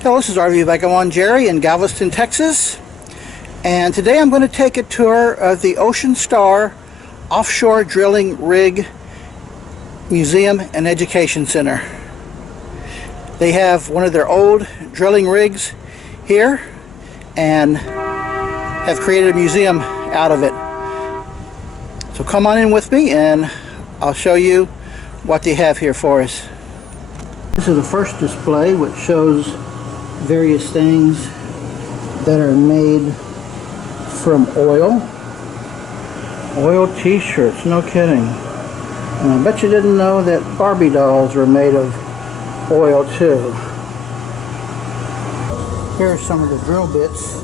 Hello, this is RV Vagabond Jerry in Galveston, Texas. And today I'm going to take a tour of the Ocean Star Offshore Drilling Rig Museum and Education Center. They have one of their old drilling rigs here and have created a museum out of it. So come on in with me and I'll show you what they have here for us. This is the first display, which shows various things that are made from oil. Oil t-shirts, no kidding. And I bet you didn't know that Barbie dolls were made of oil too. Here are some of the drill bits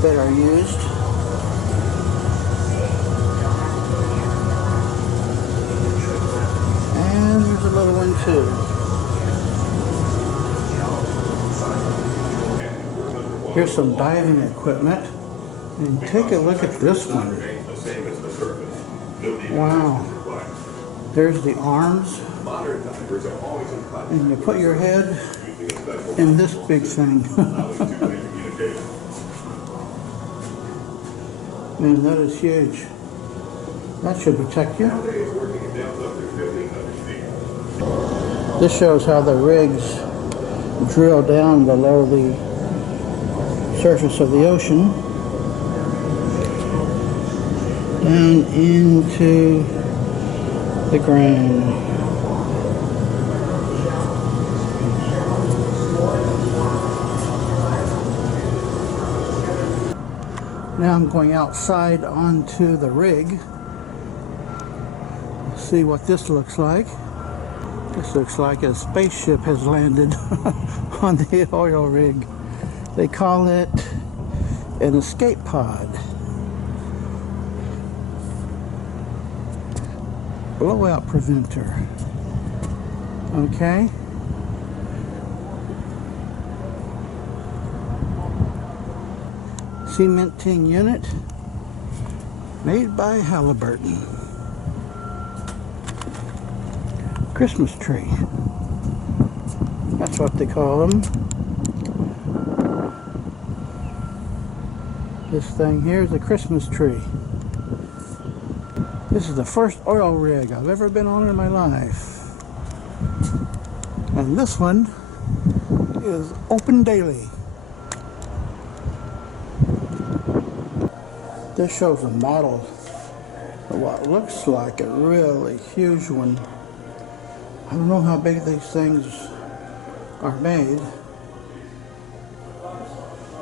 that are used. And there's a little one too. Here's some diving equipment. And take a look at this one. Wow. There's the arms. And you put your head in this big thing. Man, that is huge. That should protect you. This shows how the rigs drill down below the surface of the ocean and into the ground. Now I'm going outside onto the rig. See what this looks like. This looks like a spaceship has landed on the oil rig. They call it an escape pod. Blowout preventer. Okay. Cementing unit made by Halliburton. Christmas tree. That's what they call them. This thing here is a Christmas tree. This is the first oil rig I've ever been on in my life. And this one is open daily. This shows a model of what looks like a really huge one. I don't know how big these things are made,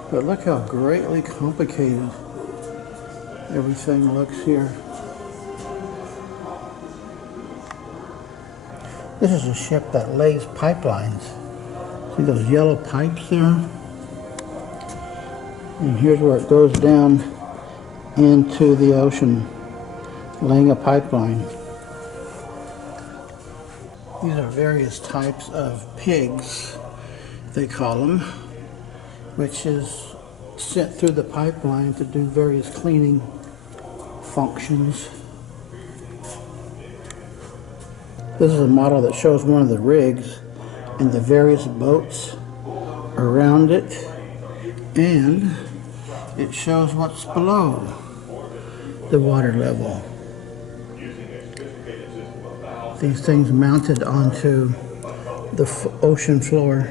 but look how greatly complicated everything looks here. This is a ship that lays pipelines. See those yellow pipes there? And here's where it goes down into the ocean, laying a pipeline. These are various types of pigs, they call them, which is sent through the pipeline to do various cleaning functions. This is a model that shows one of the rigs and the various boats around it, and it shows what's below the water level. These things mounted onto the ocean floor.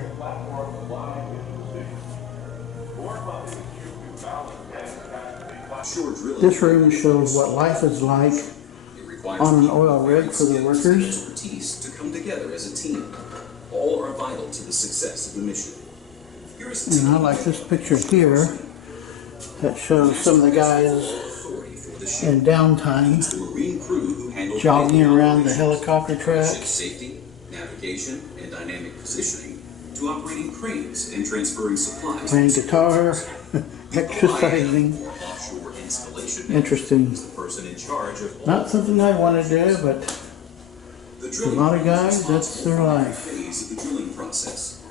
This room shows what life is like on an oil rig for the workers. To come together as a team. All are vital to the success of the mission. And I like this picture here that shows some of the guys in downtime jogging around the helicopter track. Safety, navigation, and dynamic positioning to operating cranes and transferring supplies. Playing guitar, exercising. Interesting. Not something I want to do, but a lot of guys, that's their life. Phase of the drilling process.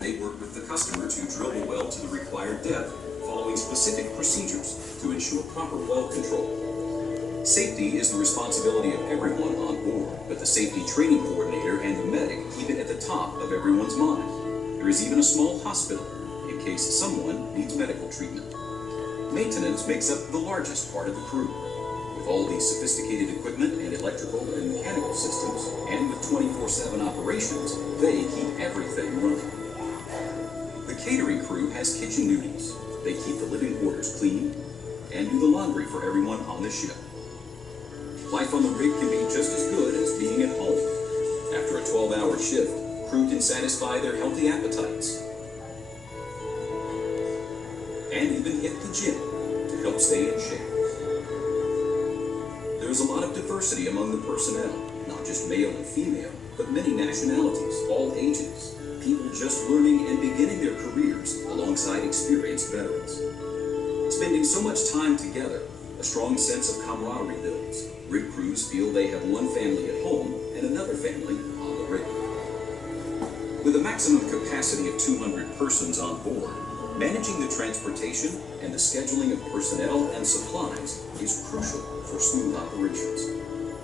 They work with the customer to drill the well to the required depth, following specific procedures to ensure proper well control. Safety is the responsibility of everyone on board, but the safety training coordinator and the medic keep it at the top of everyone's mind. There is even a small hospital in case someone needs medical treatment. Maintenance makes up the largest part of the crew. With all these sophisticated equipment and electrical and mechanical systems, and with 24/7 operations, they keep everything running. The catering crew has kitchen duties. They keep the living quarters clean and do the laundry for everyone on the ship. Life on the rig can be just as good as being at home. After a 12-hour shift, crew can satisfy their healthy appetites and even hit the gym to help stay in shape. There is a lot of diversity among the personnel, not just male and female, but many nationalities, all ages, people just learning and beginning their careers alongside experienced veterans. Spending so much time together, a strong sense of camaraderie builds. Rig crews feel they have one family at home and another family on the rig. With a maximum capacity of 200 persons on board, managing the transportation and the scheduling of personnel and supplies is crucial for smooth operations.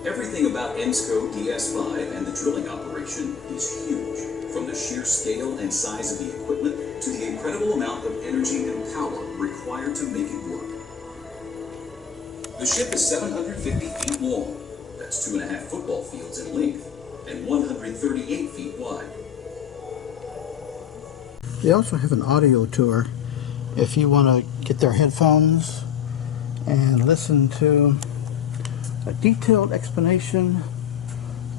Everything about ENSCO DS-5 and the drilling operation is huge, from the sheer scale and size of the equipment to the incredible amount of energy and power required to make it work. The ship is 750 feet long, that's 2.5 football fields in length, and 138 feet wide. They also have an audio tour if you want to get their headphones and listen to a detailed explanation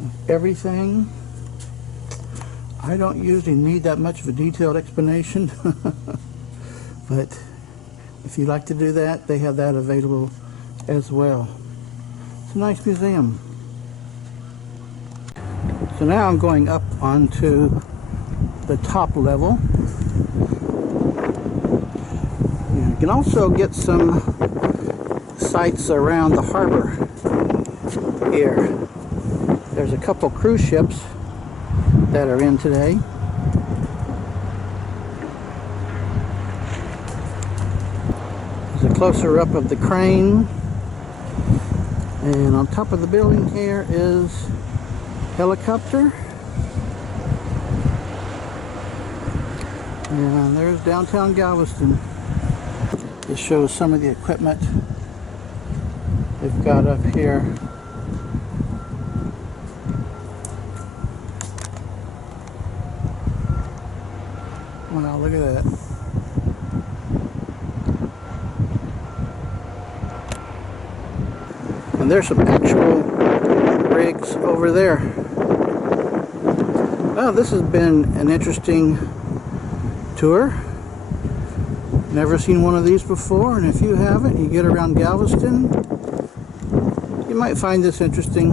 of everything. I don't usually need that much of a detailed explanation, but if you like to do that, they have that available as well. It's a nice museum. So now I'm going up onto the top level. You can also get some sights around the harbor here. There's a couple cruise ships that are in today. There's a closer up of the crane, and on top of the building here is helicopter. And there's downtown Galveston. This shows some of the equipment they've got up here. Wow, look at that. And there's some actual rigs over there. Well, this has been an interesting tour. Never seen one of these before, and if you haven't, you get around Galveston, you might find this interesting.